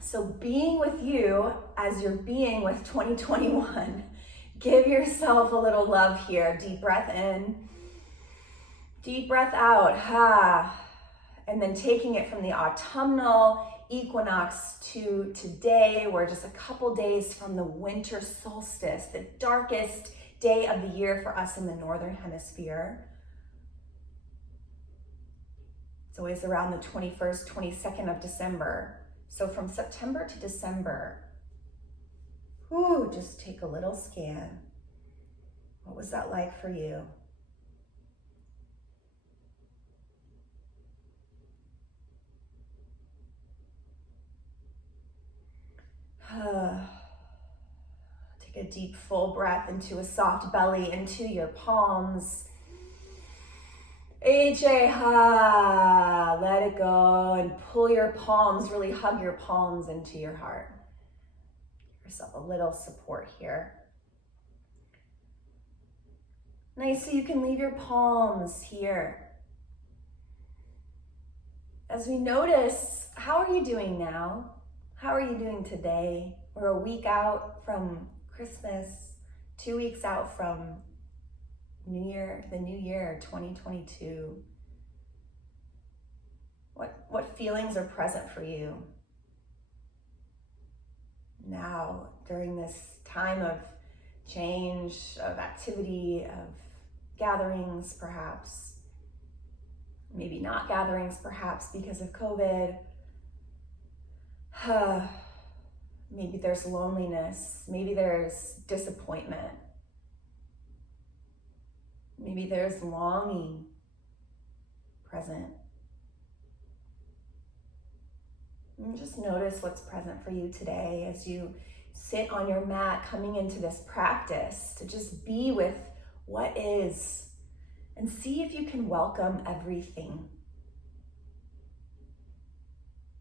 So being with you as you're being with 2021, give yourself a little love here. Deep breath in, deep breath out. And then taking it from the autumnal equinox to today, we're just a couple days from the winter solstice, the darkest day of the year for us in the Northern Hemisphere. It's always around the 21st, 22nd of December. So from September to December, just take a little scan. What was that like for you? Take a deep, full breath into a soft belly, into your palms. Let it go and pull your palms, really hug your palms into your heart. Give yourself a little support here. Nice, so you can leave your palms here. As we notice, how are you doing now? How are you doing today? We're a week out from Christmas, 2 weeks out from the new year, 2022. What feelings are present for you now during this time of change, of activity, of gatherings perhaps, maybe not gatherings perhaps because of COVID. Maybe there's loneliness, maybe there's disappointment. Maybe there's longing present. And just notice what's present for you today as you sit on your mat coming into this practice to just be with what is and see if you can welcome everything.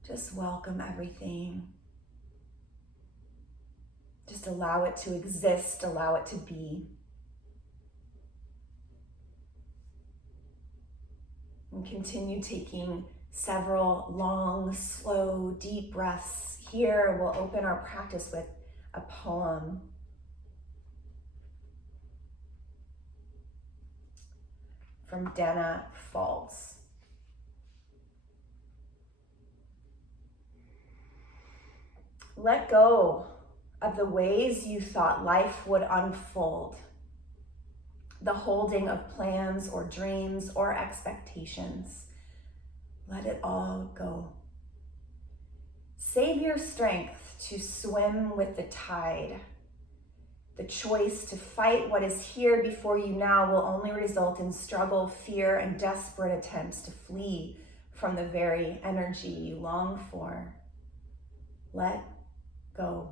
Just welcome everything. Just allow it to exist, allow it to be. And continue taking several long, slow, deep breaths. Here, we'll open our practice with a poem. From Danna, Faulds. Let go of the ways you thought life would unfold. The holding of plans or dreams or expectations. Let it all go. Save your strength to swim with the tide. The choice to fight what is here before you now will only result in struggle, fear, and desperate attempts to flee from the very energy you long for. Let go.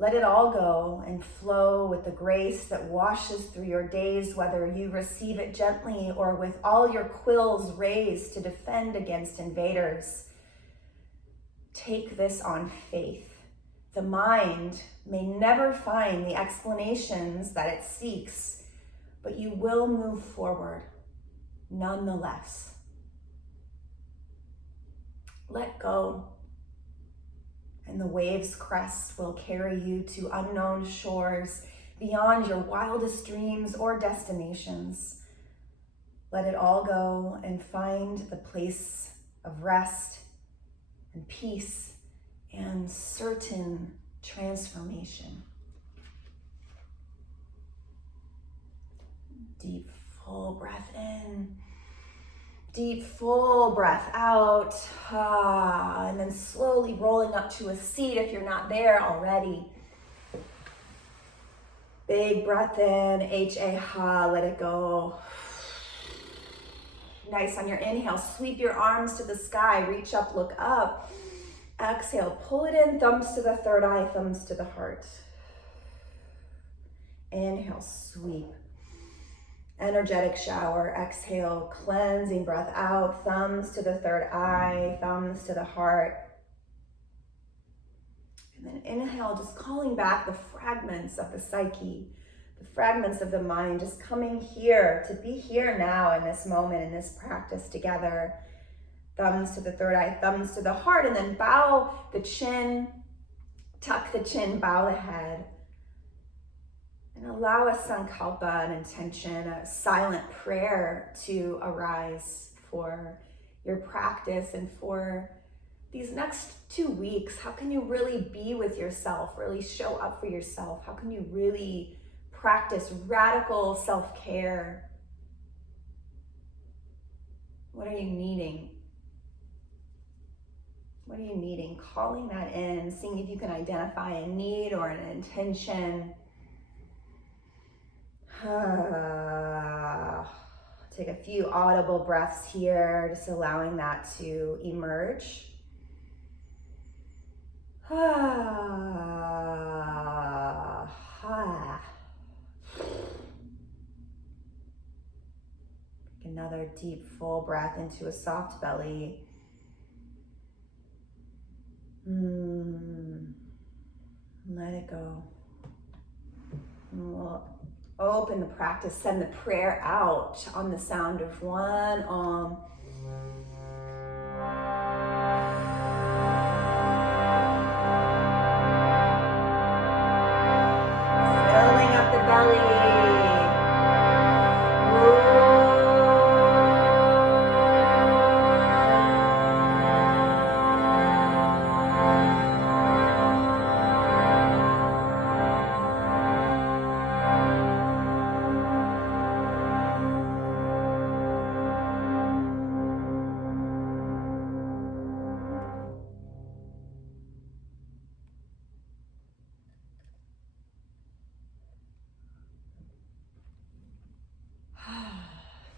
Let it all go and flow with the grace that washes through your days, whether you receive it gently or with all your quills raised to defend against invaders. Take this on faith. The mind may never find the explanations that it seeks, but you will move forward nonetheless. Let go. And the wave's crest will carry you to unknown shores beyond your wildest dreams or destinations. Let it all go and find the place of rest and peace and certain transformation. Deep, full breath in. Deep, full breath out, and then slowly rolling up to a seat if you're not there already. Big breath in, H-A-Ha, let it go. Nice, on your inhale, sweep your arms to the sky, reach up, look up. Exhale, pull it in, thumbs to the third eye, thumbs to the heart. Inhale, sweep. Energetic shower, exhale, cleansing breath out, thumbs to the third eye, thumbs to the heart. And then inhale, just calling back the fragments of the psyche, the fragments of the mind, just coming here to be here now in this moment, in this practice together. thumbs to the third eye, thumbs to the heart, and then bow the chin, tuck the chin, bow the head. And allow a sankalpa, an intention, a silent prayer to arise for your practice and for these next 2 weeks. How can you really be with yourself, really show up for yourself? How can you really practice radical self-care? What are you needing? What are you needing? Calling that in, seeing if you can identify a need or an intention. Take a few audible breaths here, just allowing that to emerge. Take another deep, full breath into a soft belly. Let it go. And we'll open the practice, send the prayer out on the sound of one Om. Filling up the belly.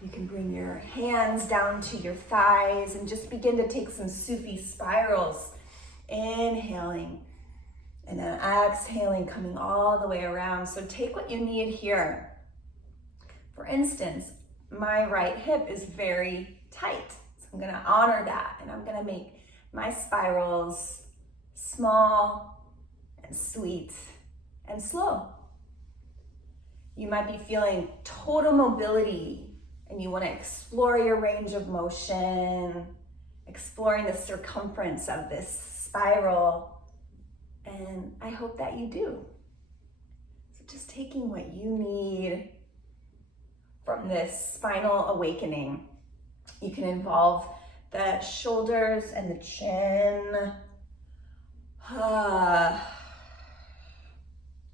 You can bring your hands down to your thighs and just begin to take some Sufi spirals. Inhaling and then exhaling, coming all the way around. So take what you need here. For instance, my right hip is very tight. So I'm gonna honor that and I'm gonna make my spirals small and sweet and slow. You might be feeling total mobility and you want to explore your range of motion, exploring the circumference of this spiral, and I hope that you do. So just taking what you need from this spinal awakening. You can involve the shoulders and the chin,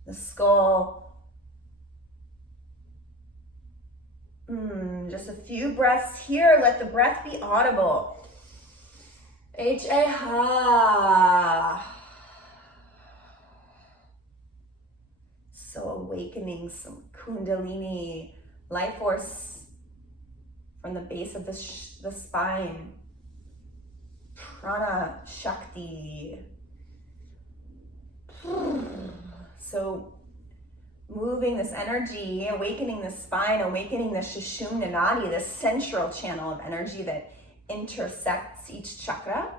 the skull. Just a few breaths here. Let the breath be audible. H-A-Ha. So awakening some Kundalini, life force from the base of the spine. Prana Shakti. So moving this energy, awakening the spine, awakening the Sushumna Nadi, the central channel of energy that intersects each chakra.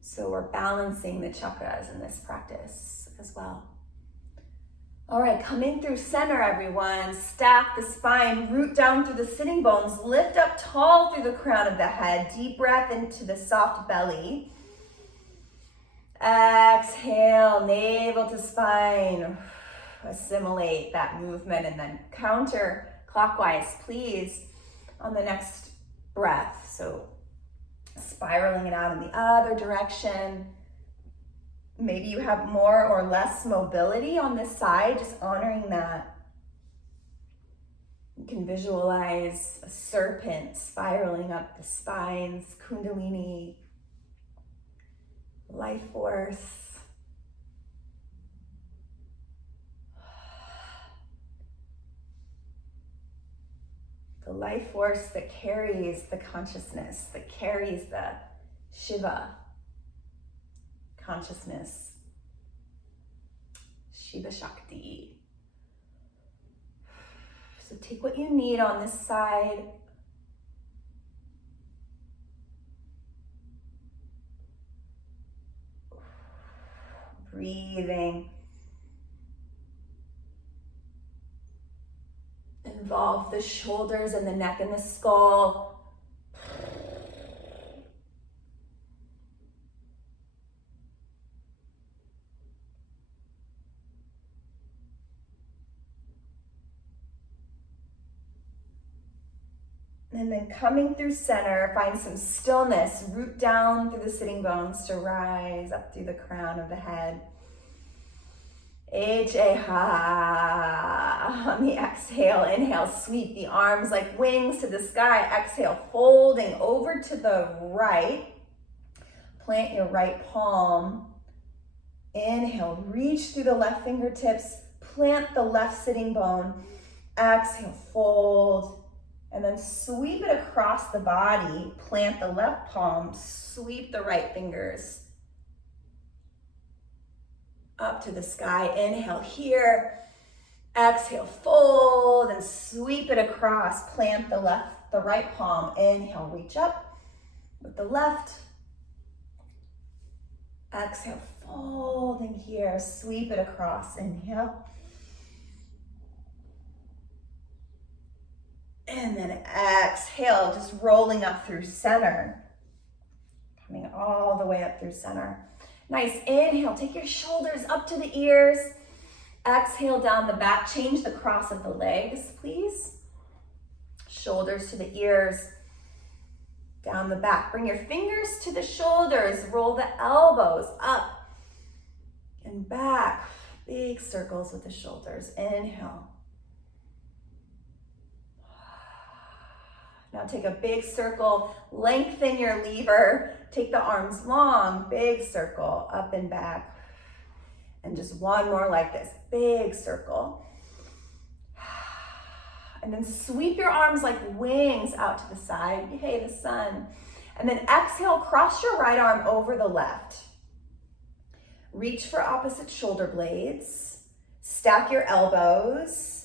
So we're balancing the chakras in this practice as well. All right, coming through center, everyone. Stack the spine, root down through the sitting bones, lift up tall through the crown of the head. Deep breath into the soft belly. Exhale, navel to spine. Assimilate that movement and then counter clockwise, please, on the next breath. So spiraling it out in the other direction. Maybe you have more or less mobility on this side, just honoring that. You can visualize a serpent spiraling up the spines, Kundalini, life force. The life force that carries the consciousness, that carries the Shiva consciousness, Shiva Shakti. So take what you need on this side. Breathing. And Involve the shoulders and the neck and the skull. And then coming through center, find some stillness. Root down through the sitting bones to rise up through the crown of the head. Ha. On the exhale, inhale, sweep the arms like wings to the sky. Exhale, folding over to the right. Plant your right palm. Inhale, reach through the left fingertips. Plant the left sitting bone. Exhale, fold. And then sweep it across the body. Plant the left palm. Sweep the right fingers up to the sky. Inhale here. Exhale, fold and sweep it across. Plant the right palm. Inhale, reach up with the left. Exhale, fold in here. Sweep it across. Inhale. And then exhale, just rolling up through center. Coming all the way up through center. Nice, inhale, take your shoulders up to the ears. Exhale down the back, change the cross of the legs, please. Shoulders to the ears, down the back. Bring your fingers to the shoulders, roll the elbows up and back. Big circles with the shoulders, inhale. Now take a big circle, lengthen your lever, take the arms long, big circle, up and back. And just one more like this, big circle. And then sweep your arms like wings out to the side, yay, the sun. And then exhale, cross your right arm over the left. Reach for opposite shoulder blades, stack your elbows.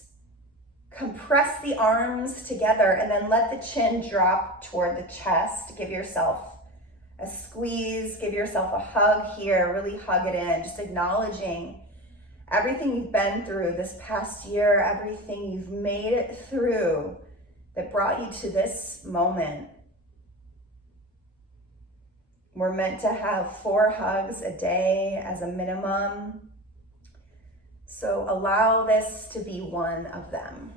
Compress the arms together and then let the chin drop toward the chest. Give yourself a squeeze, give yourself a hug here, really hug it in, just acknowledging everything you've been through this past year, everything you've made it through that brought you to this moment. We're meant to have 4 hugs a day as a minimum. So allow this to be one of them.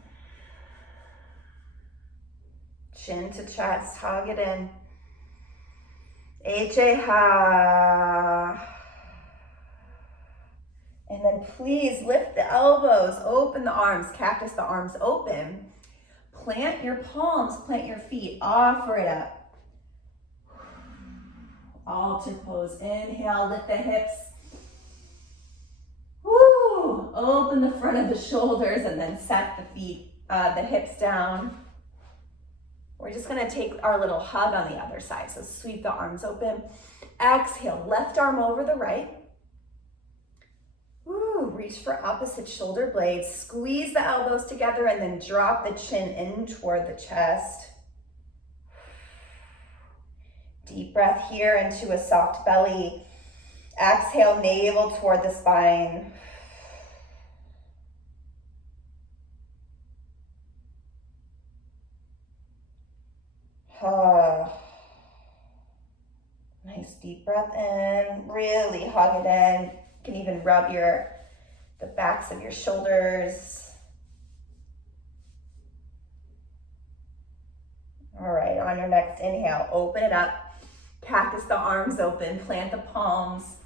Chin to chest, hug it in. Ha. And then please lift the elbows, open the arms, cactus the arms open. Plant your palms, plant your feet, offer it up. Altar pose, inhale, lift the hips. Woo! Open the front of the shoulders and then set the feet, the hips down. We're just gonna take our little hug on the other side. So sweep the arms open. Exhale, left arm over the right. Woo, reach for opposite shoulder blades. Squeeze the elbows together and then drop the chin in toward the chest. Deep breath here into a soft belly. Exhale, navel toward the spine. Nice deep breath in, really hug it in. You can even rub the backs of your shoulders. All right, on your next inhale, open it up. Cactus the arms open, plant the palms.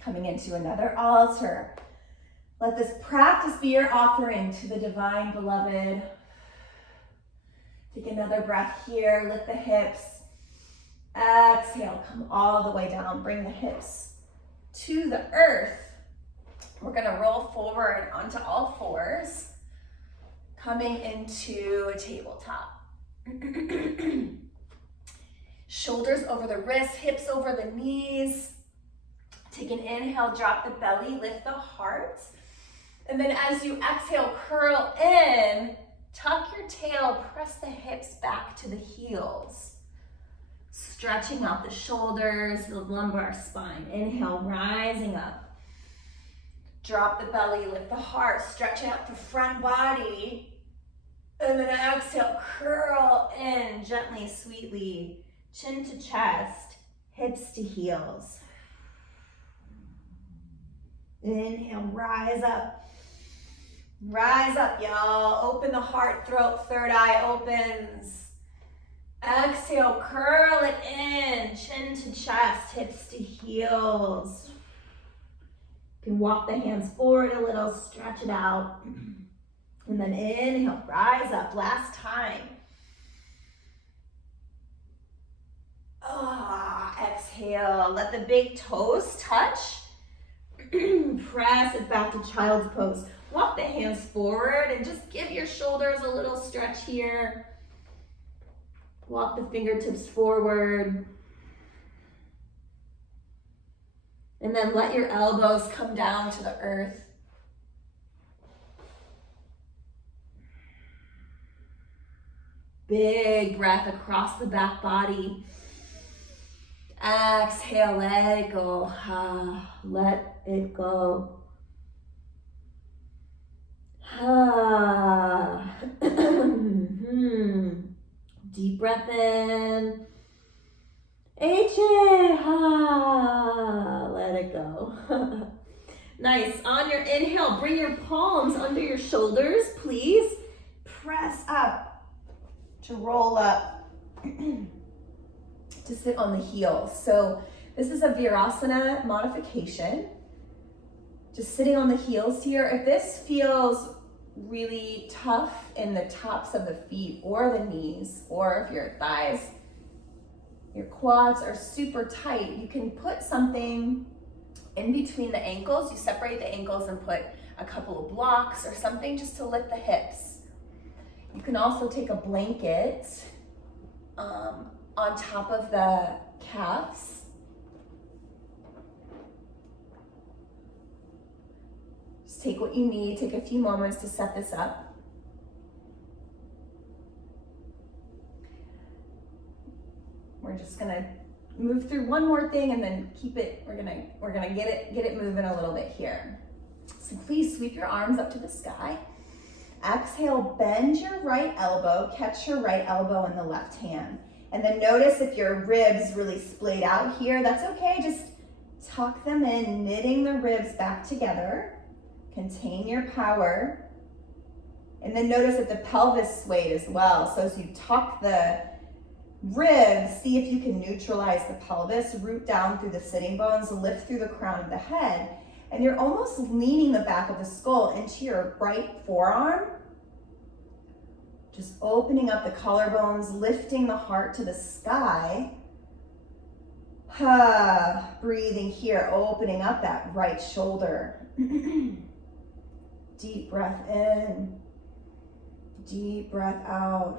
Coming into another altar. Let this practice be your offering to the divine beloved. Take another breath here, lift the hips. Exhale, come all the way down. Bring the hips to the earth. We're gonna roll forward onto all fours, coming into a tabletop. Shoulders over the wrists, hips over the knees. Take an inhale, drop the belly, lift the heart. And then as you exhale, curl in, tuck your tail, press the hips back to the heels. Stretching out the shoulders, the lumbar spine. Inhale, rising up. Drop the belly, lift the heart, stretch out the front body. And then exhale, curl in gently, sweetly, chin to chest, hips to heels. Inhale, rise up. Rise up, y'all. Open the heart, throat, third eye opens. Exhale, curl it in, chin to chest, hips to heels. You can walk the hands forward a little, stretch it out. And then inhale, rise up, last time. Exhale, let the big toes touch. Press it back to child's pose. Walk the hands forward and just give your shoulders a little stretch here. Walk the fingertips forward. And then let your elbows come down to the earth. Big breath across the back body. Exhale, let it go. Let it go. Deep breath in. Let it go. Nice. On your inhale, bring your palms under your shoulders, please. Press up to roll up. To sit on the heels. So this is a Virasana modification. Just sitting on the heels here. If this feels really tough in the tops of the feet or the knees, or if your thighs, your quads are super tight, you can put something in between the ankles. You separate the ankles and put a couple of blocks or something just to lift the hips. You can also take a blanket on top of the calves. Just take what you need. Take a few moments to set this up. We're just gonna move through one more thing and then keep it. We're gonna get it moving a little bit here. So please sweep your arms up to the sky. Exhale, bend your right elbow, catch your right elbow in the left hand. And then notice if your ribs really splayed out here, that's okay. Just tuck them in, knitting the ribs back together. Contain your power. And then notice if the pelvis swayed as well. So as you tuck the ribs, see if you can neutralize the pelvis, root down through the sitting bones, lift through the crown of the head. And you're almost leaning the back of the skull into your right forearm. Just opening up the collarbones, lifting the heart to the sky. Breathing here, opening up that right shoulder. Deep breath in, deep breath out.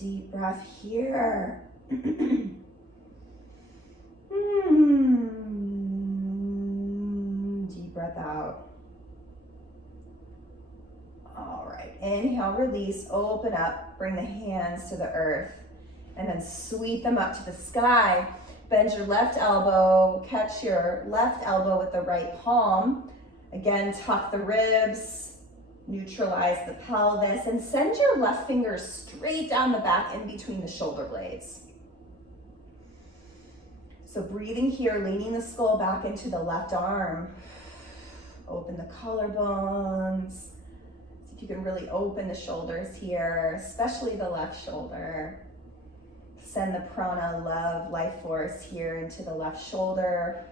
Deep breath here. Deep breath out. All right, inhale, release, open up, bring the hands to the earth, and then sweep them up to the sky. Bend your left elbow, catch your left elbow with the right palm. Again, tuck the ribs, neutralize the pelvis, and send your left finger straight down the back in between the shoulder blades. So breathing here, leaning the skull back into the left arm. Open the collarbones. See if you can really open the shoulders here, especially the left shoulder. Send the prana, love, life force here into the left shoulder.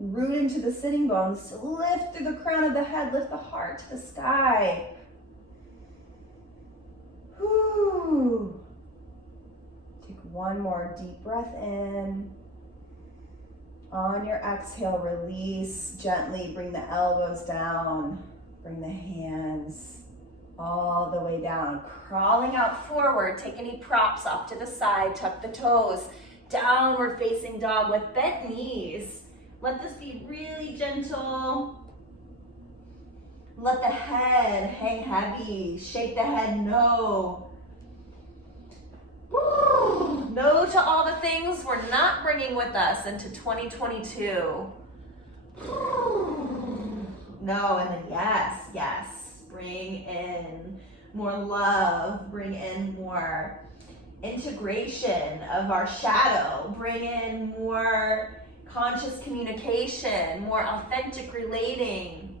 Root into the sitting bones. Lift through the crown of the head. Lift the heart to the sky. Whew. Take one more deep breath in. On your exhale, release. Gently bring the elbows down. Bring the hands all the way down. Crawling out forward. Take any props off to the side. Tuck the toes. Downward facing dog with bent knees. Let this be really gentle. Let the head hang heavy. Shake the head no. Woo. No to all the things we're not bringing with us into 2022. No, and then yes, yes. Bring in more love, bring in more integration of our shadow, bring in more conscious communication, more authentic relating,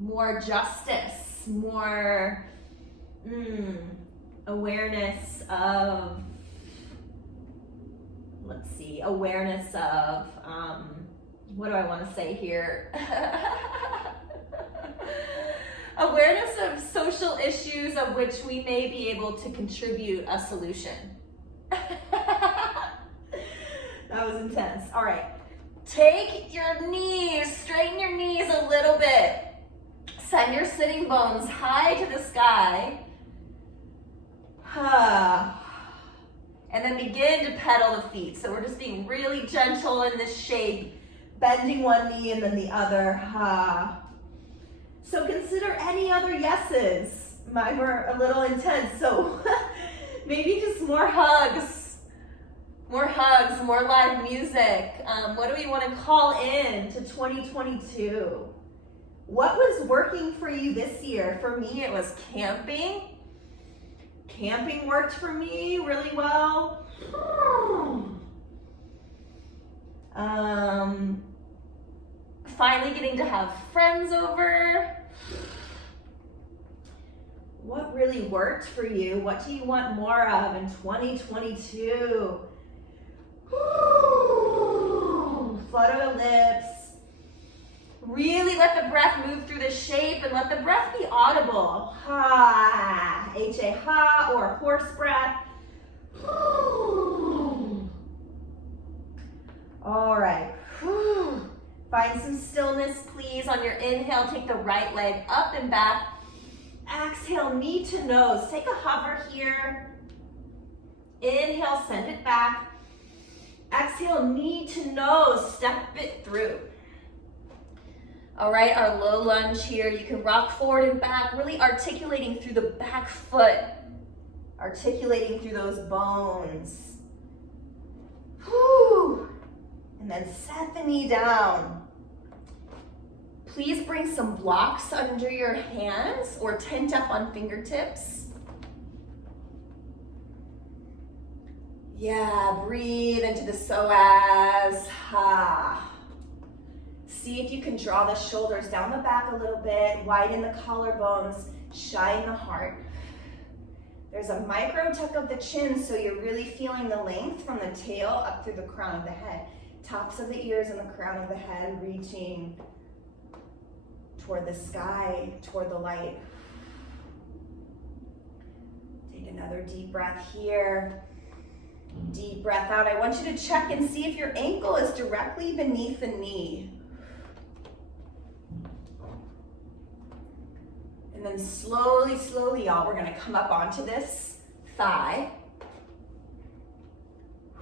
more justice, more awareness of, what do I want to say here? Awareness of social issues of which we may be able to contribute a solution. That was intense. All right. Take your knees, straighten your knees a little bit. Send your sitting bones high to the sky. And then begin to pedal the feet. So we're just being really gentle in this shape, bending one knee and then the other. So consider any other yeses. Mine were a little intense, so maybe just more hugs, more live music. What do we want to call in to 2022? What was working for you this year? For me, it was camping. Camping worked for me really well. Finally getting to have friends over. What really worked for you? What do you want more of in 2022? Flutter the lips. Really let the breath move through the shape and let the breath be audible. Ha, H-A, ha, or horse breath. All right. Find some stillness, please. On your inhale, take the right leg up and back. Exhale, knee to nose. Take a hover here. Inhale, send it back. Exhale, knee to nose. Step it through. All right, our low lunge here. You can rock forward and back, really articulating through the back foot. Articulating through those bones. Whew. And then set the knee down. Please bring some blocks under your hands or tent up on fingertips. Yeah, breathe into the psoas. Ha. See if you can draw the shoulders down the back a little bit, widen the collarbones, shine the heart. There's a micro tuck of the chin, so you're really feeling the length from the tail up through the crown of the head. Tops of the ears and the crown of the head reaching toward the sky, toward the light. Take another deep breath here. Deep breath out. I want you to check and see if your ankle is directly beneath the knee. And then slowly, slowly, y'all, we're gonna come up onto this thigh.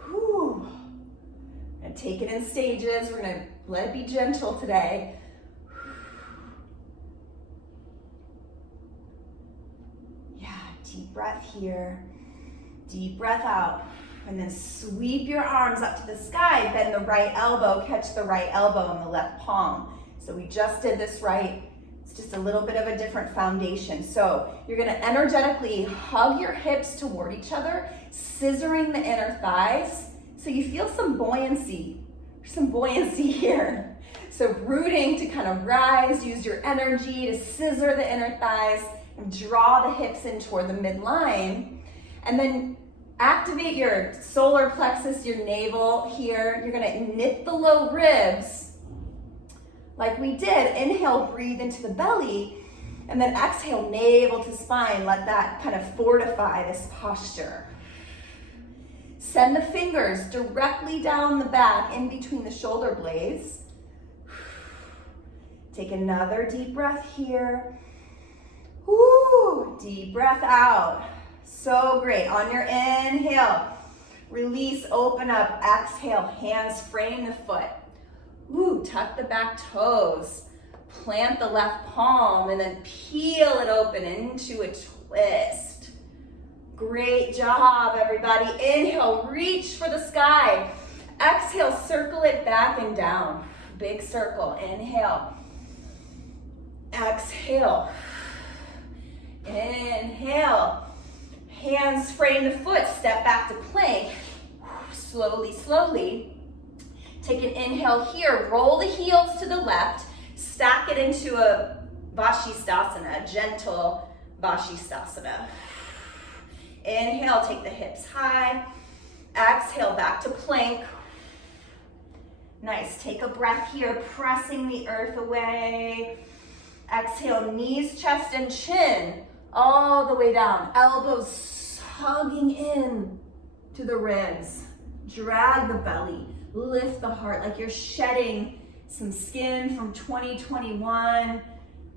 Whew. We're gonna take it in stages. We're gonna let it be gentle today. Yeah, deep breath here. Deep breath out. And then sweep your arms up to the sky. Bend the right elbow, catch the right elbow in the left palm. So we just did this right. It's just a little bit of a different foundation. So you're gonna energetically hug your hips toward each other, scissoring the inner thighs. So you feel some buoyancy. There's some buoyancy here. So rooting to kind of rise, use your energy to scissor the inner thighs and draw the hips in toward the midline. And then activate your solar plexus, your navel here. You're gonna knit the low ribs like we did. Inhale, breathe into the belly, and then exhale, navel to spine. Let that kind of fortify this posture. Send the fingers directly down the back in between the shoulder blades. Take another deep breath here. Woo, deep breath out. So great. On your inhale, release, open up. Exhale, hands frame the foot. Woo, tuck the back toes. Plant the left palm and then peel it open into a twist. Great job, everybody. Inhale, reach for the sky. Exhale, circle it back and down. Big circle. Inhale. Exhale. Inhale. Hands frame the foot, step back to plank. Slowly, slowly. Take an inhale here, roll the heels to the left, stack it into a Vashisthasana, a gentle Vashisthasana. Inhale, take the hips high. Exhale, back to plank. Nice, take a breath here, pressing the earth away. Exhale, knees, chest, and chin all the way down. Elbows hugging in to the ribs. Drag the belly, lift the heart like you're shedding some skin from 2021.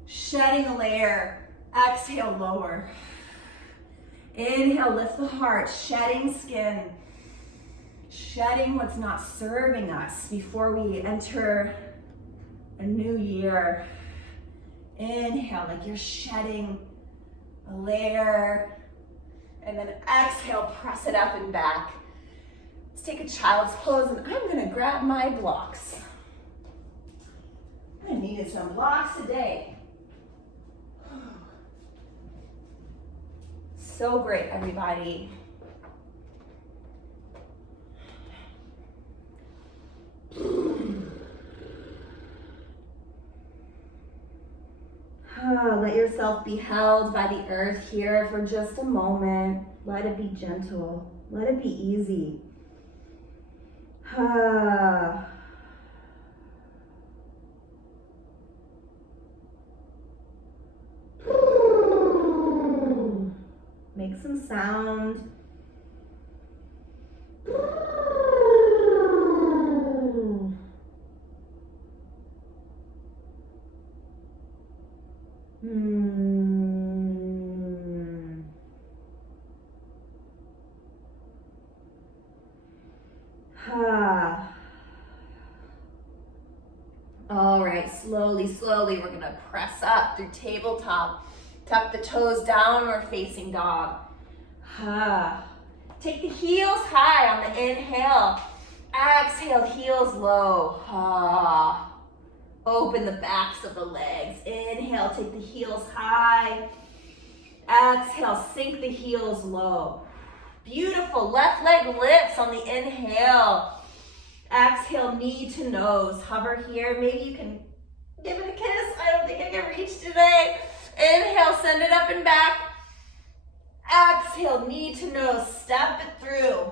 Shedding a layer. Exhale, lower. Inhale, lift the heart, shedding skin. Shedding what's not serving us before we enter a new year. Inhale, like you're shedding a layer. And then exhale, press it up and back. Let's take a child's pose, and I'm gonna grab my blocks. I needed some blocks today. So great, everybody. Let yourself be held by the earth here for just a moment. Let it be gentle. Let it be easy. Make some sound. All right, slowly, slowly, we're gonna press up through tabletop. Tuck the toes, downward facing dog. Take the heels high on the inhale. Exhale, heels low. Open the backs of the legs. Inhale, take the heels high. Exhale, sink the heels low. Beautiful, left leg lifts on the inhale. Exhale, knee to nose. Hover here, maybe you can give it a kiss. I don't think I can reach today. Inhale, send it up and back. Exhale, knee to nose, step it through.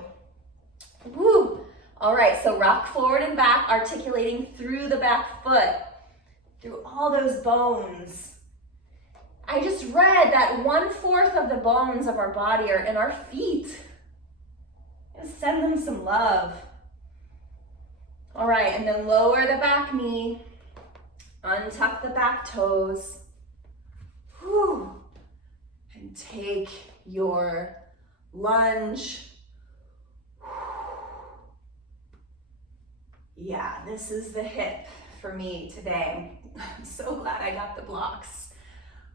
Woo. All right, so rock forward and back, articulating through the back foot, through all those bones. I just read that 1/4 of the bones of our body are in our feet. Just send them some love. All right, and then lower the back knee, untuck the back toes. Whew. And take your lunge. Yeah, this is the hip for me today. I'm so glad I got the blocks.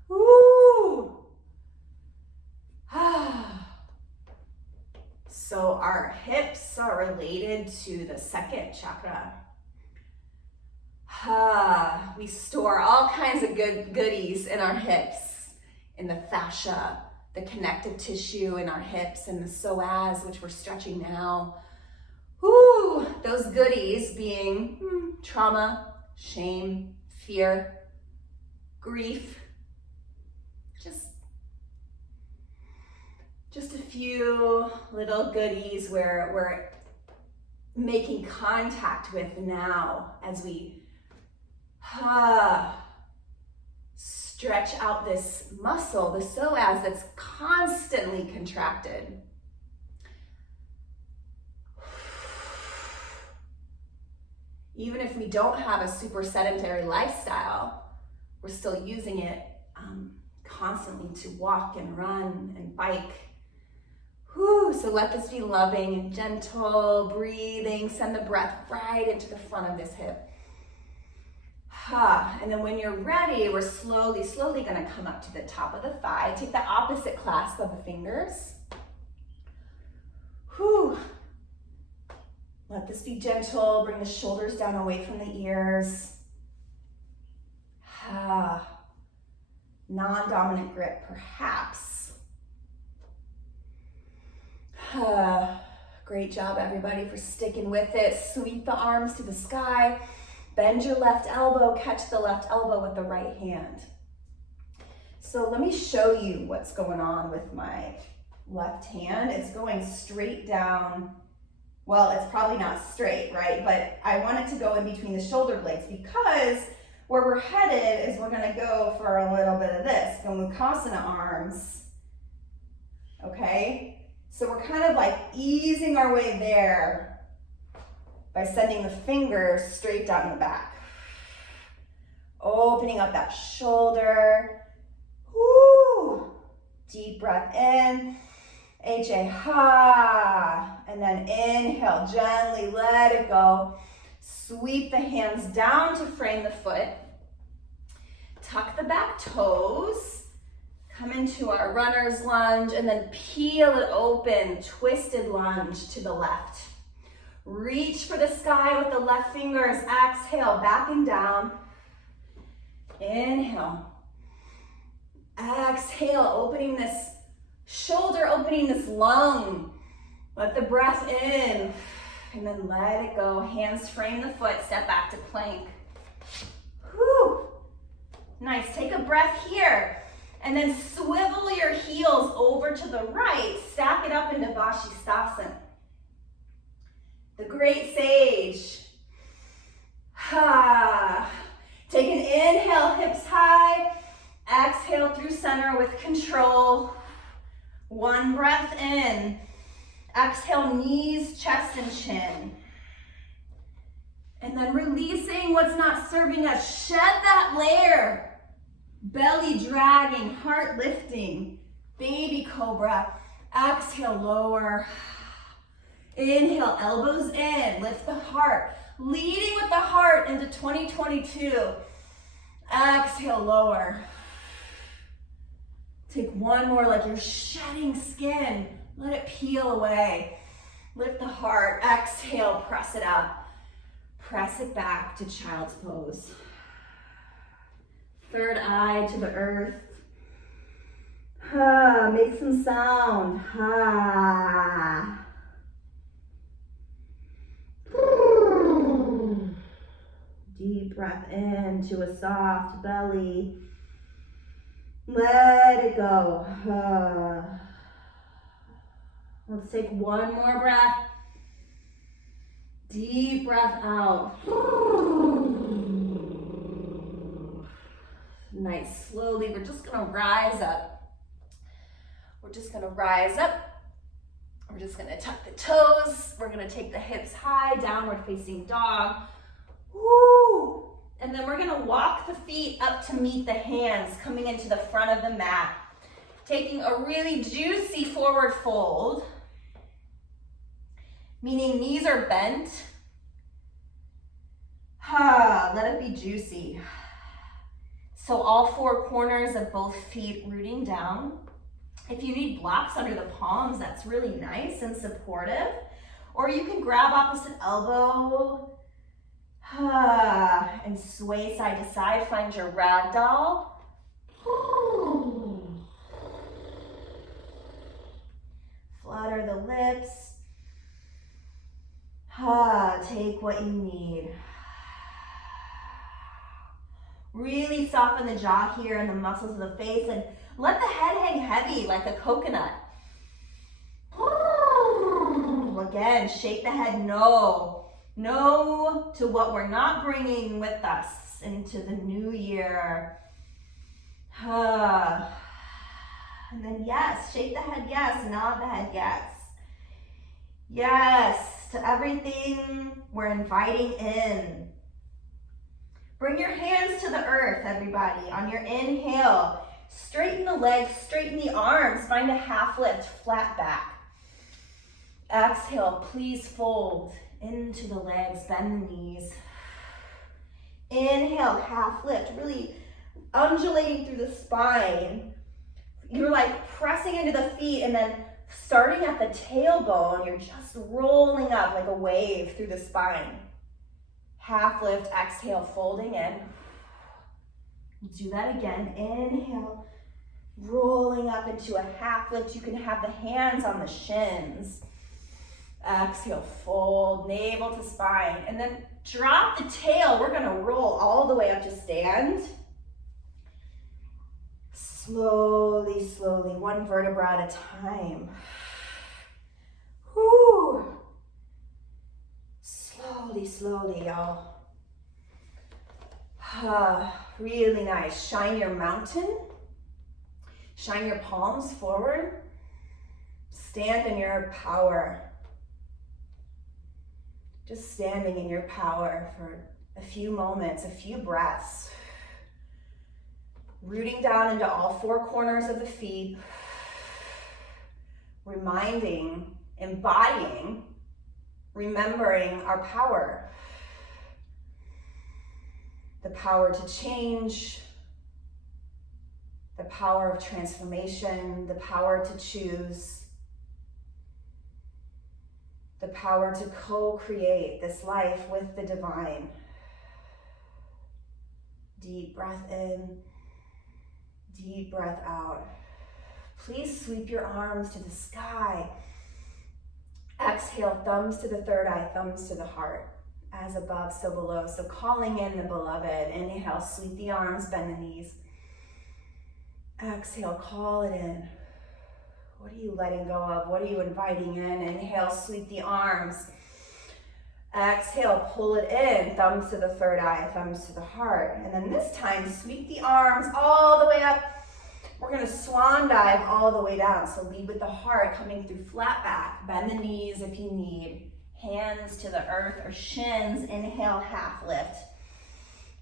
Woo! So our hips are related to the second chakra. We store all kinds of goodies in our hips, in the fascia, the connective tissue in our hips, and the psoas, which we're stretching now. Woo! Those goodies being trauma, shame, fear, grief. Just a few little goodies where we're making contact with now as we stretch out this muscle, the psoas that's constantly contracted. Even if we don't have a super sedentary lifestyle, we're still using it constantly to walk and run and bike. Whew, so let this be loving and gentle, breathing. Send the breath right into the front of this hip. And then when you're ready, we're slowly gonna come up to the top of the thigh. Take the opposite clasp of the fingers. Whew. Let this be gentle. Bring the shoulders down away from the ears. non-dominant grip, perhaps. Great job, everybody, for sticking with it. Sweep the arms to the sky. Bend your left elbow, catch the left elbow with the right hand. So let me show you what's going on with my left hand. It's going straight down. Well, it's probably not straight, right? But I want it to go in between the shoulder blades because where we're headed is we're gonna go for a little bit of this, Gomukhasana arms, okay? So we're kind of like easing our way there by sending the fingers straight down the back. Opening up that shoulder. Woo! Deep breath in. H-A, ha. And then inhale, gently let it go. Sweep the hands down to frame the foot. Tuck the back toes. Come into our runner's lunge and then peel it open, twisted lunge to the left. Reach for the sky with the left fingers. Exhale, backing down. Inhale. Exhale, opening this shoulder, opening this lung. Let the breath in and then let it go. Hands frame the foot, step back to plank. Whew. Nice, take a breath here. And then swivel your heels over to the right. Stack it up into Vashisthasana. The great sage. Ha. Take an inhale, hips high. Exhale through center with control. One breath in. Exhale, knees, chest, and chin. And then releasing what's not serving us. Shed that layer. Belly dragging, heart lifting, baby cobra. Exhale, lower. Inhale, elbows in, lift the heart. Leading with the heart into 2022. Exhale, lower. Take one more like you're shedding skin. Let it peel away. Lift the heart. Exhale, press it up. Press it back to child's pose. Third eye to the earth. Ha, make some sound. Ha. Deep breath into a soft belly. Let it go. Ha. Let's take one more breath. Deep breath out. Nice, slowly, we're just gonna rise up. We're just gonna rise up. We're just gonna tuck the toes. We're gonna take the hips high, downward facing dog. Woo! And then we're gonna walk the feet up to meet the hands, coming into the front of the mat. Taking a really juicy forward fold, meaning knees are bent. Ha, let it be juicy. So all four corners of both feet rooting down. If you need blocks under the palms, that's really nice and supportive. Or you can grab opposite elbow and sway side to side. Find your ragdoll. Flutter the lips. Take what you need. Really soften the jaw here and the muscles of the face and let the head hang heavy like a coconut. Again, shake the head no. No to what we're not bringing with us into the new year. And then yes, shake the head yes, nod the head yes. Yes to everything we're inviting in. Bring your hands to the earth, everybody. On your inhale, straighten the legs, straighten the arms. Find a half lift, flat back. Exhale, please fold into the legs, bend the knees. Inhale, half lift, really undulating through the spine. You're like pressing into the feet and then starting at the tailbone, you're just rolling up like a wave through the spine. Half lift, exhale, folding in. Do that again. Inhale, rolling up into a half lift. You can have the hands on the shins. Exhale, fold, navel to spine. And then drop the tail. We're gonna roll all the way up to stand. Slowly, slowly, one vertebra at a time. Whew. Slowly, slowly, y'all. Really nice. Shine your mountain. Shine your palms forward. Stand in your power. Just standing in your power for a few moments, a few breaths. Rooting down into all four corners of the feet. Reminding, embodying, remembering our power. The power to change, the power of transformation, the power to choose, the power to co-create this life with the divine. Deep breath in, deep breath out. Please sweep your arms to the sky. Exhale, thumbs to the third eye, thumbs to the heart. As above, so below. So calling in the beloved. Inhale, sweep the arms, bend the knees. Exhale, call it in. What are you letting go of? What are you inviting in? Inhale, sweep the arms. Exhale, pull it in. Thumbs to the third eye, thumbs to the heart. And then this time, sweep the arms all the way up. We're gonna swan dive all the way down. So lead with the heart, coming through flat back. Bend the knees if you need. Hands to the earth or shins. Inhale, half lift.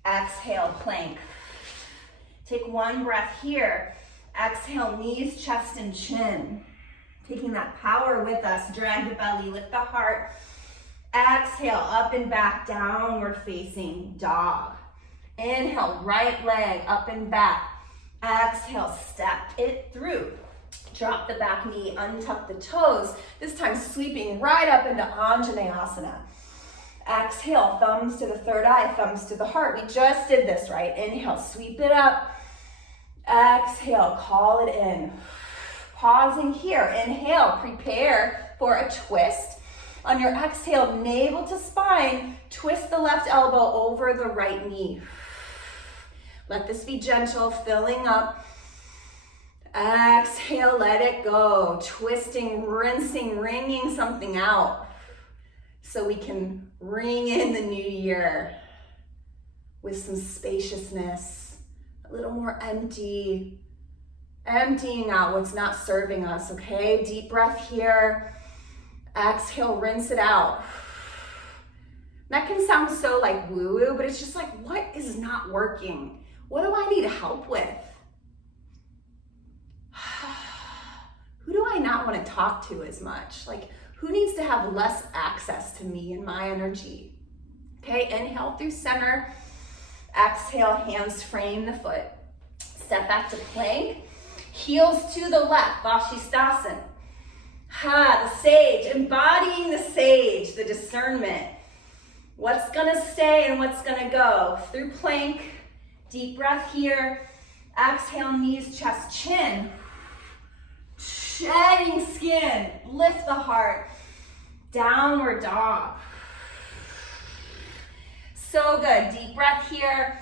Exhale, plank. Take one breath here. Exhale, knees, chest, and chin. Taking that power with us. Drag the belly, lift the heart. Exhale, up and back, downward facing dog. Inhale, right leg up and back. Exhale, step it through. Drop the back knee, untuck the toes. This time sweeping right up into Anjanayasana. Exhale, thumbs to the third eye, thumbs to the heart. We just did this, right? Inhale, sweep it up. Exhale, call it in. Pausing here. Inhale, prepare for a twist. On your exhale, navel to spine, twist the left elbow over the right knee. Let this be gentle, filling up. Exhale, let it go. Twisting, rinsing, wringing something out so we can ring in the new year with some spaciousness, a little more empty, emptying out what's not serving us, okay? Deep breath here. Exhale, rinse it out. That can sound so like woo-woo, but it's just like, what is not working? What do I need help with? Who do I not want to talk to as much? Like, who needs to have less access to me and my energy? Okay, inhale through center. Exhale, hands frame the foot. Step back to plank. Heels to the left, Vashisthasana. The sage, embodying the sage, the discernment. What's gonna stay and what's gonna go? Through plank, deep breath here. Exhale, knees, chest, chin. Shedding skin, lift the heart. Downward dog. So good, deep breath here.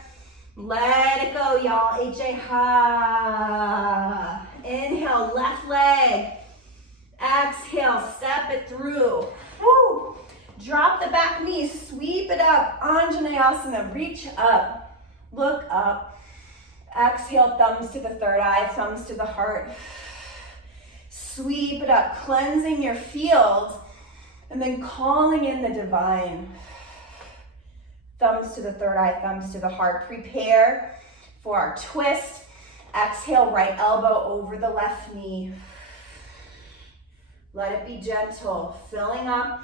Let it go, y'all, ha. Inhale, left leg. Exhale, step it through. Woo. Drop the back knee, sweep it up. Anjanayasana, reach up, look up. Exhale, thumbs to the third eye, thumbs to the heart. Sweep it up, cleansing your field, and then calling in the divine. Thumbs to the third eye, thumbs to the heart. Prepare for our twist. Exhale, right elbow over the left knee. Let it be gentle, filling up,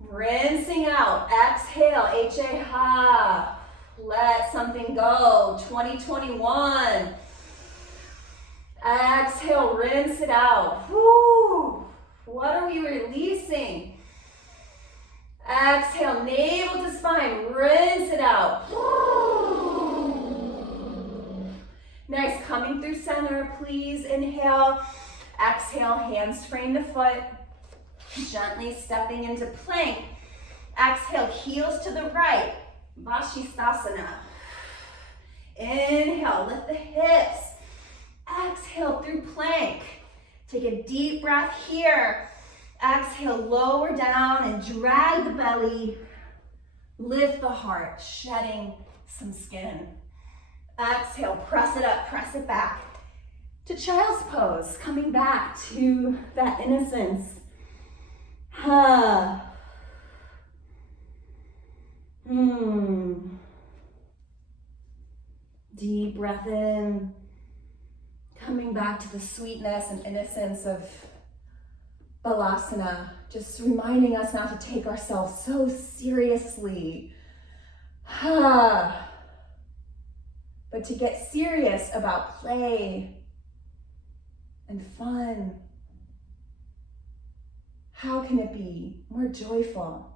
rinsing out. Exhale, ha. Let something go. 2021. Exhale, rinse it out. Woo. What are we releasing? Exhale, navel to spine, rinse it out. Nice, coming through center, please inhale. Exhale, hands frame the foot. Gently stepping into plank. Exhale, heels to the right. Vashisthasana. Inhale, lift the hips. Exhale through plank. Take a deep breath here. Exhale, lower down and drag the belly. Lift the heart, shedding some skin. Exhale, press it up, press it back to child's pose. Coming back to that innocence. Deep breath in. Coming back to the sweetness and innocence of Virasana. Just reminding us not to take ourselves so seriously. But to get serious about play and fun. How can it be more joyful?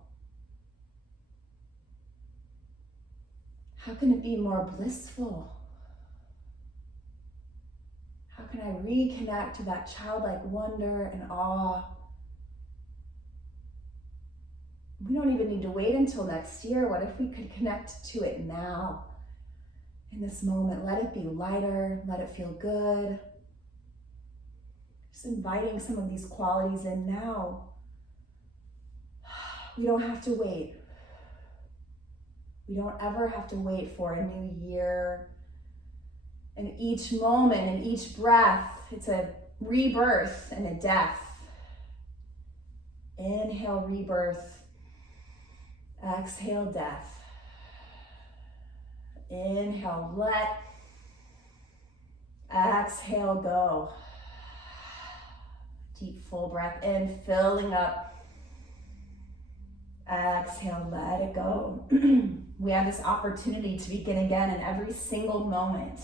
How can it be more blissful? How can I reconnect to that childlike wonder and awe? We don't even need to wait until next year. What if we could connect to it now? In this moment, let it be lighter, let it feel good. Just inviting some of these qualities in now. We don't have to wait. We don't ever have to wait for a new year. And each moment and each breath, it's a rebirth and a death. Inhale, rebirth. Exhale, death. Inhale, let. Exhale, go. Deep full breath in, filling up. Exhale, let it go. We have this opportunity to begin again in every single moment.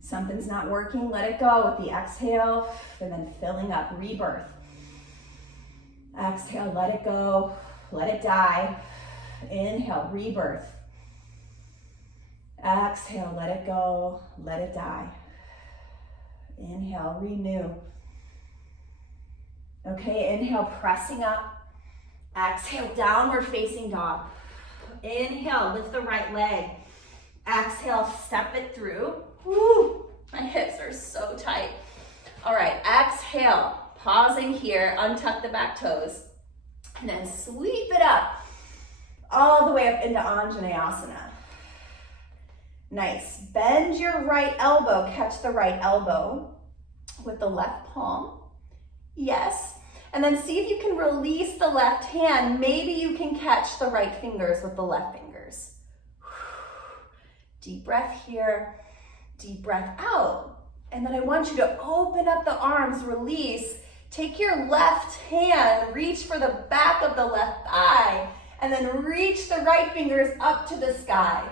Something's not working, let it go with the exhale, and then filling up, rebirth. Exhale, let it go, let it die. Inhale, rebirth. Exhale, let it go, let it die. Inhale, renew. Okay, inhale, pressing up. Exhale, downward facing dog. Inhale, lift the right leg. Exhale, step it through. Woo, my hips are so tight. All right, exhale, pausing here, untuck the back toes, and then sweep it up, all the way up into Anjanayasana. Nice, bend your right elbow, catch the right elbow with the left palm. Yes. And then see if you can release the left hand. Maybe you can catch the right fingers with the left fingers. Deep breath here, deep breath out. And then I want you to open up the arms, release. Take your left hand, reach for the back of the left thigh, and then reach the right fingers up to the sky.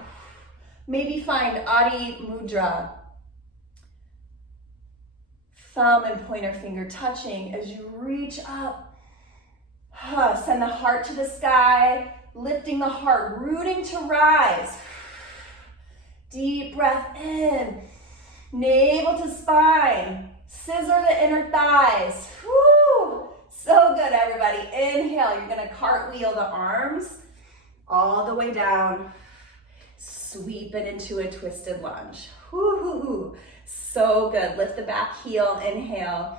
Maybe find Adi Mudra. Thumb and pointer finger touching as you reach up. Send the heart to the sky, lifting the heart, rooting to rise. Deep breath in, navel to spine, scissor the inner thighs. Woo! So good, everybody. Inhale, you're gonna cartwheel the arms all the way down. Sweep it into a twisted lunge. Woo-hoo-hoo. So good. Lift the back heel. Inhale.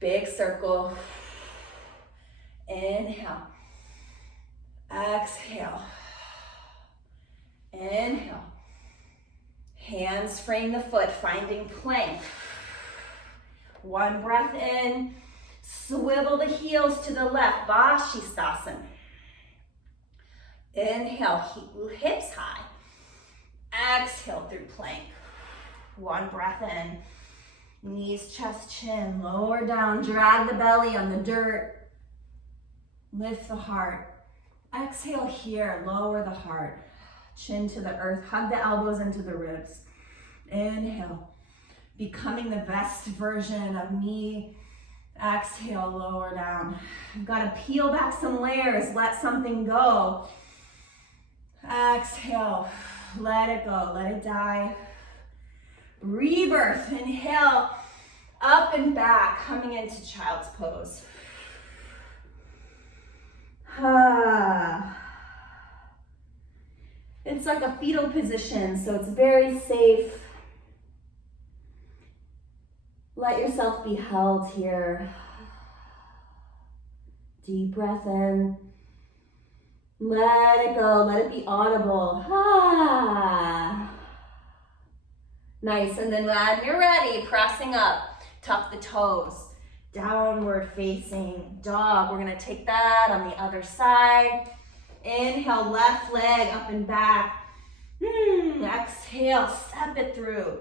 Big circle. Inhale. Exhale. Inhale. Hands frame the foot, finding plank. One breath in. Swivel the heels to the left. Vashisthasana. Inhale, hips high. Exhale through plank. One breath in. Knees, chest, chin. Lower down. Drag the belly on the dirt. Lift the heart. Exhale here. Lower the heart. Chin to the earth. Hug the elbows into the ribs. Inhale. Becoming the best version of me. Exhale, lower down. You've got to peel back some layers. Let something go. Exhale. Let it go. Let it die. Rebirth, inhale, up and back, coming into child's pose. It's like a fetal position, so it's very safe. Let yourself be held here. Deep breath in. Let it go, let it be audible. Nice, and then when you're ready, pressing up, tuck the toes, downward facing dog. We're gonna take that on the other side. Inhale, left leg up and back. Exhale, step it through.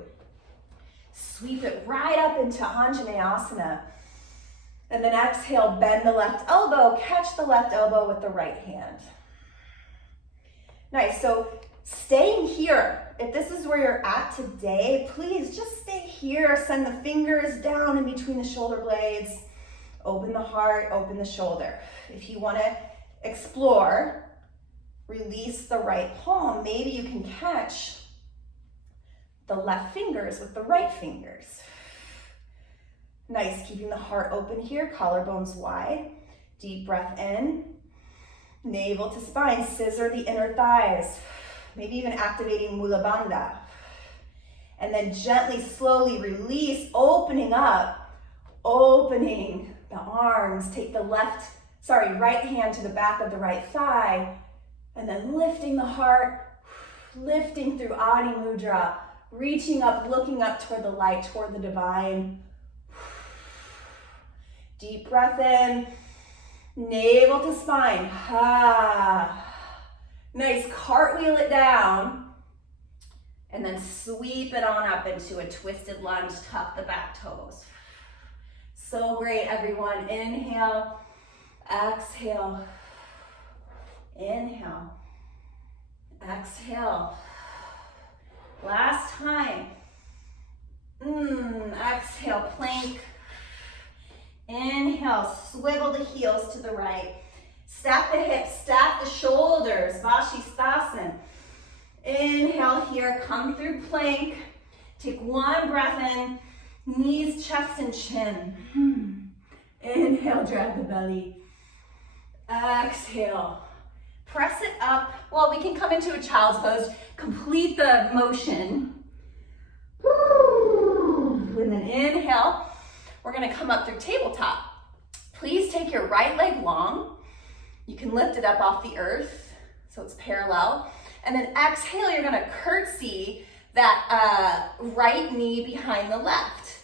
Sweep it right up into Anjanayasana. And then exhale, bend the left elbow, catch the left elbow with the right hand. Nice, so staying here. If this is where you're at today, please just stay here. Send the fingers down in between the shoulder blades. Open the heart, open the shoulder. If you want to explore, release the right palm. Maybe you can catch the left fingers with the right fingers. Nice, keeping the heart open here, collarbones wide. Deep breath in. Navel to spine, scissor the inner thighs. Maybe even activating Mula Bandha. And then gently, slowly release, opening up, opening the arms. Take the right hand to the back of the right thigh, and then lifting the heart, lifting through Adi Mudra, reaching up, looking up toward the light, toward the divine. Deep breath in, navel to spine. Nice, cartwheel it down, and then sweep it on up into a twisted lunge, tuck the back toes. So great, everyone. Inhale, exhale, inhale, exhale. Last time. Exhale, plank. Inhale, swivel the heels to the right. Stack the hips, stack the shoulders, Vashisthasana. Inhale here, come through plank. Take one breath in, knees, chest, and chin. Inhale, drag the belly. Exhale, press it up. Well, we can come into a child's pose, complete the motion. And then inhale, we're gonna come up through tabletop. Please take your right leg long. You can lift it up off the earth, so it's parallel. And then exhale, you're gonna curtsy that right knee behind the left.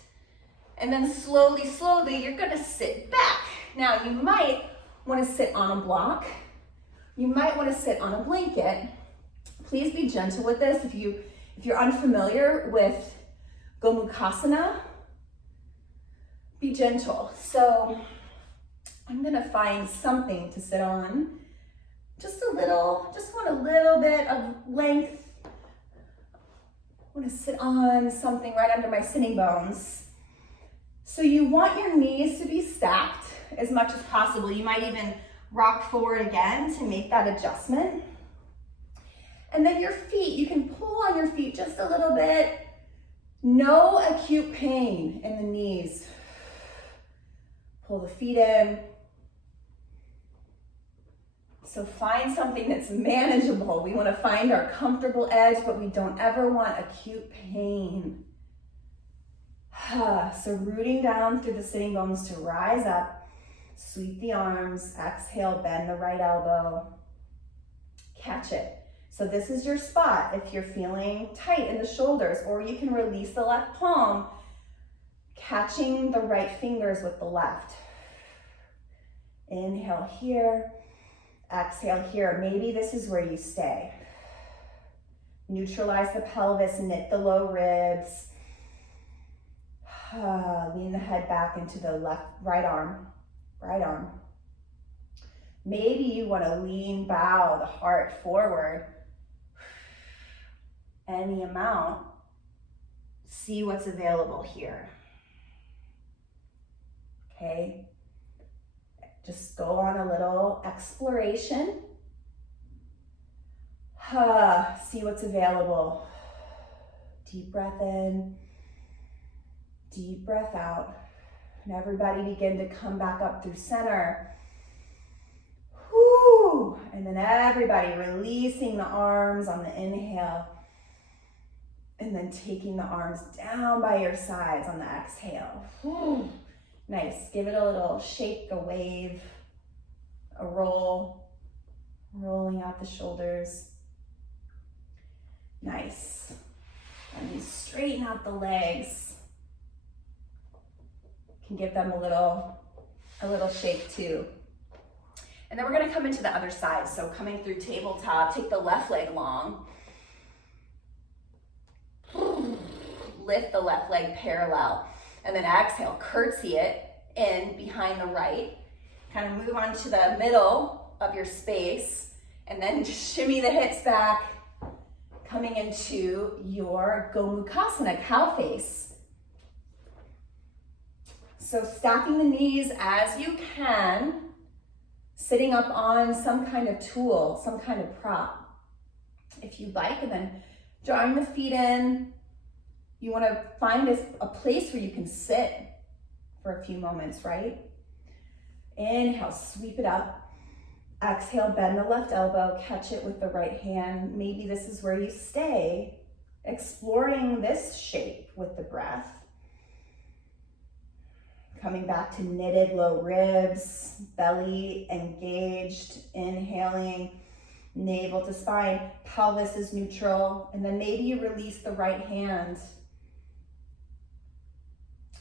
And then slowly, slowly, you're gonna sit back. Now, you might wanna sit on a block. You might wanna sit on a blanket. Please be gentle with this. If you're unfamiliar with Gomukhasana, be gentle. So I'm gonna find something to sit on. Just want a little bit of length. I wanna sit on something right under my sitting bones. So you want your knees to be stacked as much as possible. You might even rock forward again to make that adjustment. And then your feet, you can pull on your feet just a little bit. No acute pain in the knees. Pull the feet in. So find something that's manageable. We want to find our comfortable edge, but we don't ever want acute pain. So rooting down through the sitting bones to rise up. Sweep the arms. Exhale, bend the right elbow. Catch it. So this is your spot if you're feeling tight in the shoulders, or you can release the left palm, catching the right fingers with the left. Inhale here. Exhale here. Maybe this is where you stay. Neutralize the pelvis, knit the low ribs. Lean the head back into the right arm. Maybe you want to lean, bow the heart forward. Any amount. See what's available here. Okay. Just go on a little exploration. See what's available. Deep breath in. Deep breath out. And everybody begin to come back up through center. Whew. And then everybody releasing the arms on the inhale. And then taking the arms down by your sides on the exhale. Whew. Nice. Give it a little shake, a wave, a roll. Rolling out the shoulders. Nice. And then straighten out the legs. Can give them a little shake too. And then we're going to come into the other side. So coming through tabletop, take the left leg long. Lift the left leg parallel. And then exhale, curtsy it in behind the right. Kind of move on to the middle of your space. And then just shimmy the hips back. Coming into your Gomukhasana, cow face. So stacking the knees as you can, sitting up on some kind of tool, some kind of prop, if you'd like, and then drawing the feet in. You want to find a place where you can sit for a few moments, right? Inhale, sweep it up. Exhale, bend the left elbow, catch it with the right hand. Maybe this is where you stay, exploring this shape with the breath. Coming back to knitted low ribs, belly engaged, inhaling, navel to spine, pelvis is neutral, and then maybe you release the right hand.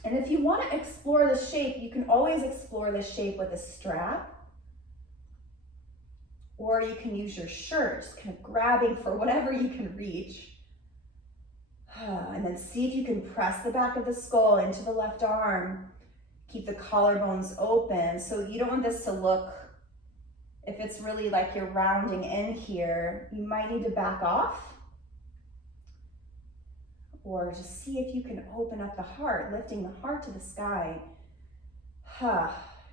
And if you want to explore the shape, you can always explore the shape with a strap. Or you can use your shirt, just kind of grabbing for whatever you can reach. And then see if you can press the back of the skull into the left arm. Keep the collarbones open. So you don't want this to look, if it's really like you're rounding in here, you might need to back off. Or just see if you can open up the heart, lifting the heart to the sky.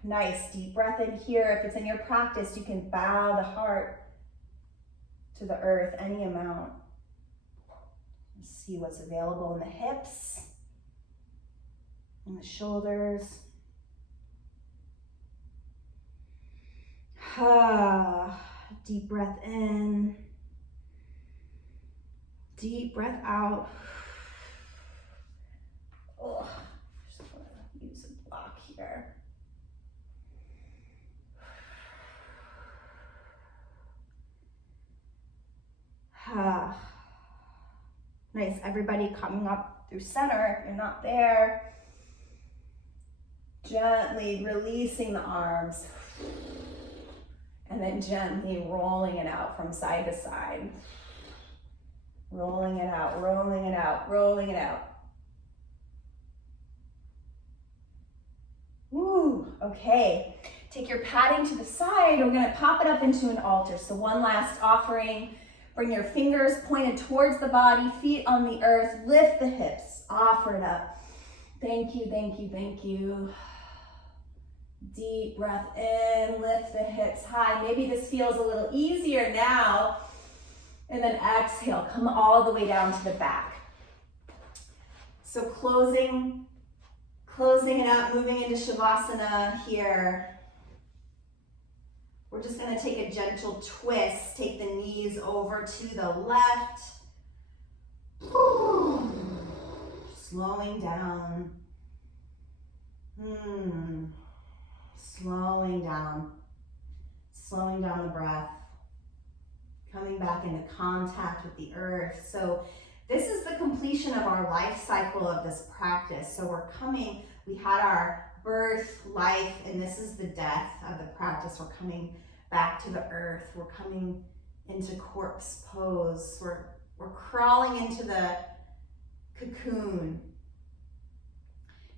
Nice, deep breath in here. If it's in your practice, you can bow the heart to the earth, any amount. See what's available in the hips, in the shoulders. Deep breath in. Deep breath out. Oh, just want to use a block here. Nice, everybody coming up through center if you're not there. Gently releasing the arms. And then gently rolling it out from side to side. Rolling it out, rolling it out, rolling it out. Woo, okay. Take your padding to the side. We're gonna pop it up into an altar. So one last offering. Bring your fingers pointed towards the body, feet on the earth. Lift the hips, offer it up. Thank you, thank you, thank you. Deep breath in, lift the hips high. Maybe this feels a little easier now. And then exhale, come all the way down to the back. So closing it up, moving into Shavasana here. We're just going to take a gentle twist. Take the knees over to the left. Slowing down. Slowing down. Slowing down the breath. Coming back into contact with the earth. So this is the completion of our life cycle of this practice. So we had our birth, life, and this is the death of the practice. We're coming back to the earth. We're coming into corpse pose. We're crawling into the cocoon.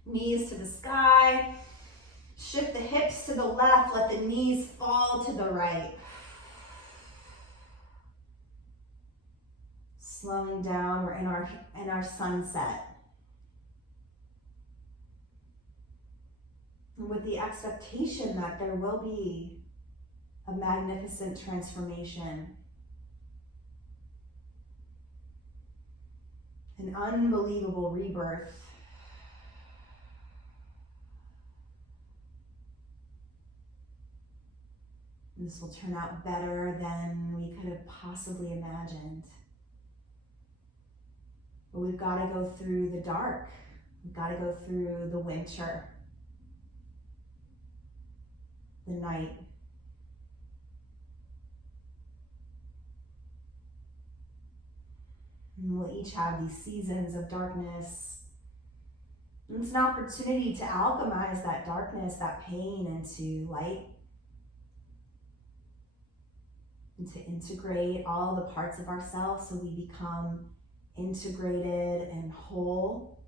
Knees to the sky. Shift the hips to the left. Let the knees fall to the right. Slowing down, we're in our sunset. With the expectation that there will be a magnificent transformation. An unbelievable rebirth. This will turn out better than we could have possibly imagined. But we've got to go through the dark. We've got to go through the winter, the night. And we'll each have these seasons of darkness. And it's an opportunity to alchemize that darkness, that pain, into light. And to integrate all the parts of ourselves so we become integrated and whole,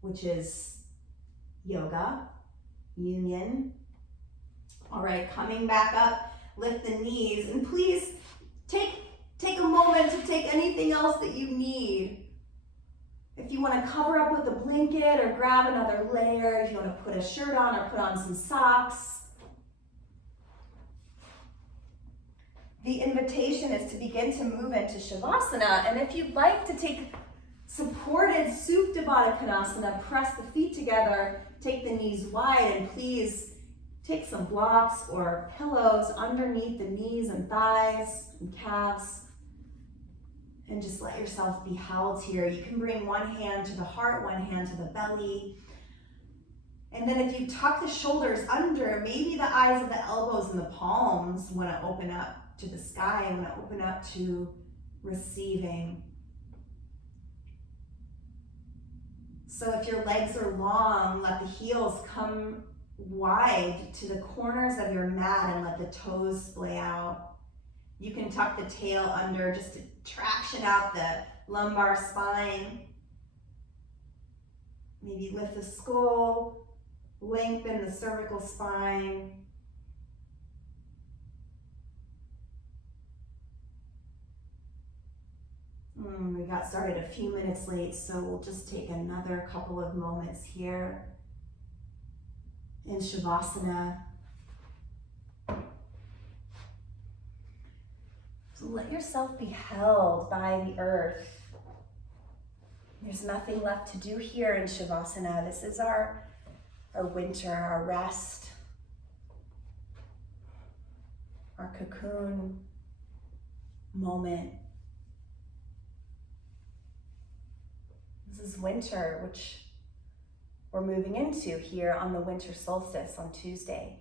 which is yoga, union. All right, coming back up, lift the knees, and please take a moment to take anything else that you need. If you want to cover up with a blanket or grab another layer, if you want to put a shirt on or put on some socks. The invitation is to begin to move into Shavasana, and if you'd like to take supported Supta Baddha Konasana, press the feet together, take the knees wide, and please take some blocks or pillows underneath the knees and thighs and calves, and just let yourself be held here. You can bring one hand to the heart, one hand to the belly. And then if you tuck the shoulders under, maybe the eyes of the elbows and the palms want to open up to the sky, want to open up to receiving. So if your legs are long, let the heels come wide to the corners of your mat and let the toes splay out. You can tuck the tail under just to traction out the lumbar spine. Maybe lift the skull, lengthen the cervical spine. We got started a few minutes late, so we'll just take another couple of moments here in Shavasana. So let yourself be held by the earth. There's nothing left to do here in Shavasana. This is our winter, our rest, our cocoon moment. This is winter, which we're moving into here on the winter solstice on Tuesday.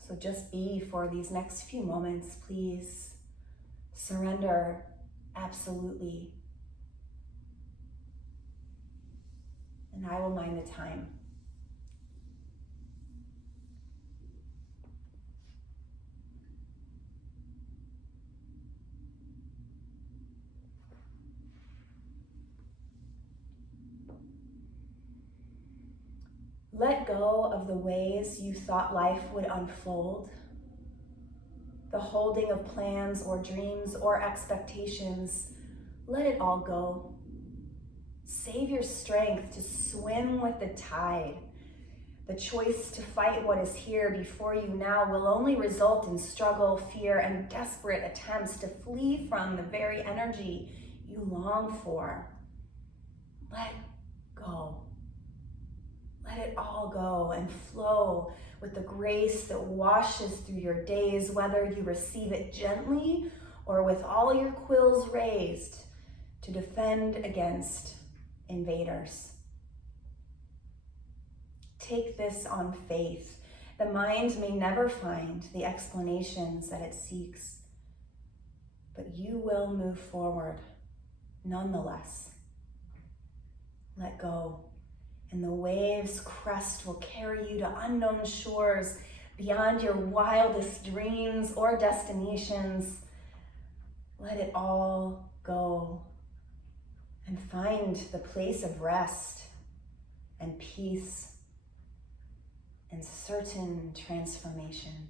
So just be for these next few moments, please. Surrender absolutely. And I will mind the time. Let go of the ways you thought life would unfold, the holding of plans or dreams or expectations. Let it all go. Save your strength to swim with the tide. The choice to fight what is here before you now will only result in struggle, fear, and desperate attempts to flee from the very energy you long for. Let go. Let it all go and flow with the grace that washes through your days, whether you receive it gently or with all your quills raised to defend against invaders. Take this on faith. The mind may never find the explanations that it seeks, but you will move forward nonetheless. Let go. And the waves' crest will carry you to unknown shores beyond your wildest dreams or destinations. Let it all go and find the place of rest and peace and certain transformation.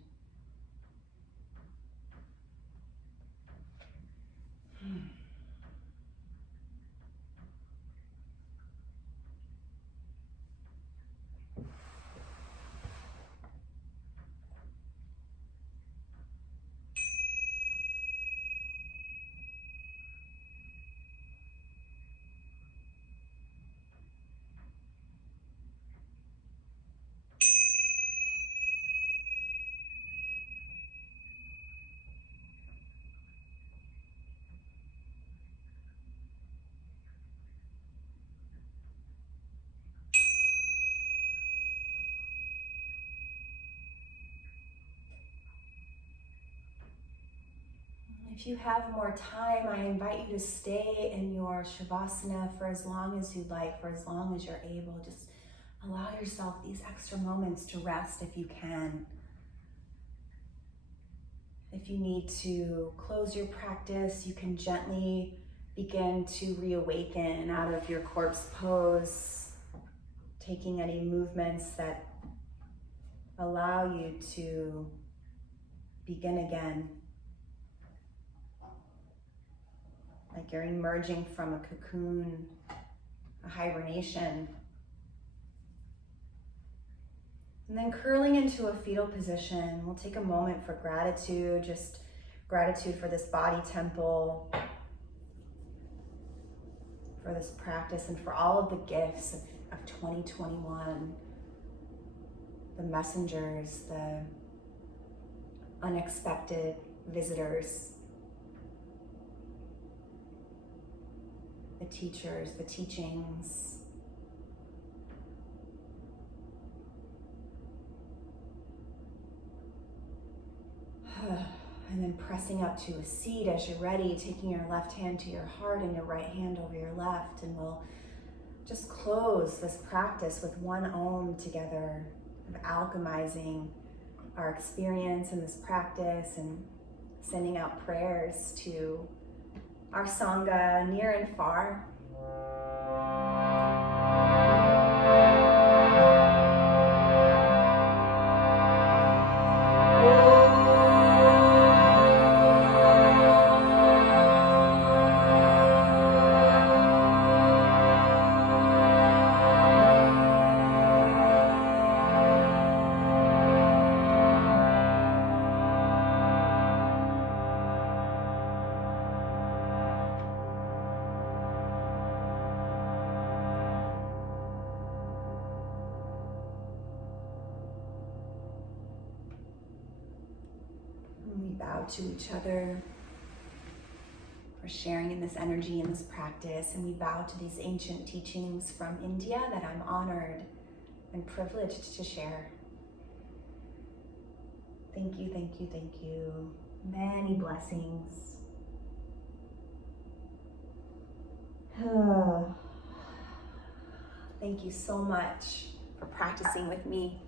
If you have more time, I invite you to stay in your Shavasana for as long as you'd like, for as long as you're able. Just allow yourself these extra moments to rest if you can. If you need to close your practice, you can gently begin to reawaken out of your corpse pose, taking any movements that allow you to begin again. Like you're emerging from a cocoon, a hibernation. And then curling into a fetal position, we'll take a moment for gratitude, just gratitude for this body temple, for this practice, and for all of the gifts of 2021, the messengers, the unexpected visitors, the teachers, the teachings. And then pressing up to a seat as you're ready, taking your left hand to your heart and your right hand over your left. And we'll just close this practice with one Om together, of alchemizing our experience in this practice and sending out prayers to our Sangha near and far. To each other for sharing in this energy, in this practice, and we bow to these ancient teachings from India that I'm honored and privileged to share. Thank you, thank you, thank you. Many blessings. Thank you so much for practicing with me.